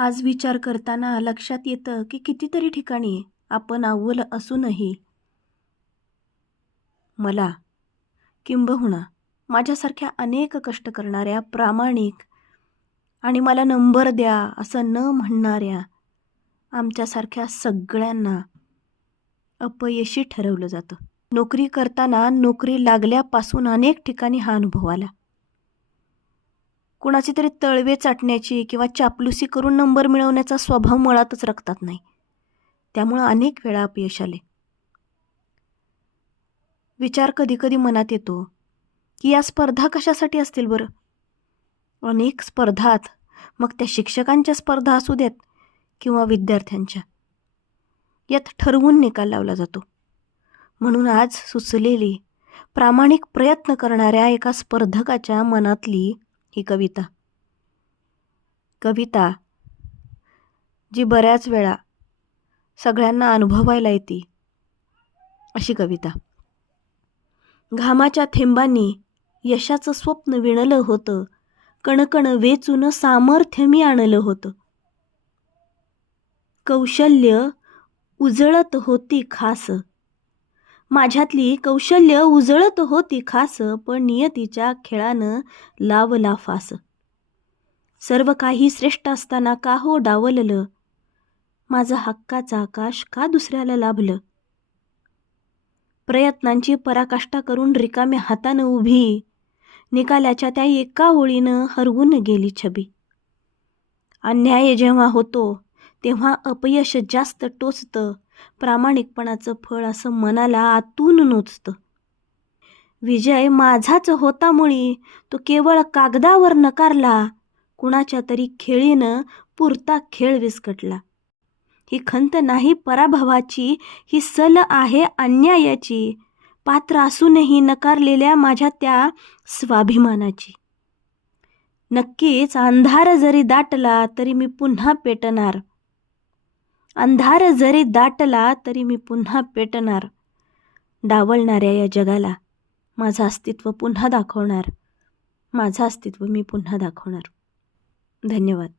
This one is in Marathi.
आज विचार करताना लक्षात येतं की कितीतरी ठिकाणी आपण अव्वल असूनही मला किंबहुना माझ्यासारख्या अनेक कष्ट करणाऱ्या प्रामाणिक आणि मला नंबर द्या असं न म्हणणाऱ्या आमच्यासारख्या सगळ्यांना अपयशी ठरवलं जातं. नोकरी करताना नोकरी लागल्यापासून अनेक ठिकाणी हा अनुभव आला. कुणाची तरी तळवे चाटण्याची किंवा चापलुसी करून नंबर मिळवण्याचा स्वभाव मुळातच रक्तात नाही. त्यामुळं अनेक वेळा अपयश आले. विचार कधी कधी मनात येतो की या स्पर्धा कशासाठी असतील बरं. अनेक स्पर्धात, मग त्या शिक्षकांच्या स्पर्धा असू देत किंवा विद्यार्थ्यांच्या, यात ठरवून निकाल लावला जातो. म्हणून आज सुचलेली प्रामाणिक प्रयत्न करणाऱ्या एका स्पर्धकाच्या मनातली ही कविता जी बऱ्याच वेळा सगळ्यांना अनुभवायला येते अशी कविता. घामाच्या थेंबांनी यशाचं स्वप्न विणलं होतं, कणकण वेचून सामर्थ्य मी आणलं होतं. कौशल्य उजळत होती खास, माझ्यातली कौशल्य उजळत होती खास, पण नियतीच्या खेळानं लावला फास. सर्व काही श्रेष्ठ असताना का हो डावललं, माझं हक्काचं आकाश का दुसऱ्याला लाभलं. प्रयत्नांची पराकाष्ठा करून रिकाम्या हातानं उभी, निकालाच्या त्या एका ओळीनं हरवून गेली छबी. अन्याय जेव्हा होतो तेव्हा अपयश जास्त टोचतं, प्रामाणिकपणाचं फळ असं मनाला आतून नोचतं. विजय माझाच होता मुळी, तो केवळ कागदावर नकारला, कुणाच्या तरी खेळीनं पुरता खेळ विस्कटला. ही खंत नाही पराभवाची, ही सल आहे अन्यायाची, पात्र असूनही नकारलेल्या माझ्या त्या स्वाभिमानाची. नक्कीच अंधार जरी दाटला तरी मी पुन्हा पेटणार, अंधार जरी दाटला तरी मी पुन्हा पेटणार. डावलणाऱ्या या जगाला माझं अस्तित्व पुन्हा दाखवणार, माझं अस्तित्व मी पुन्हा दाखवणार. धन्यवाद.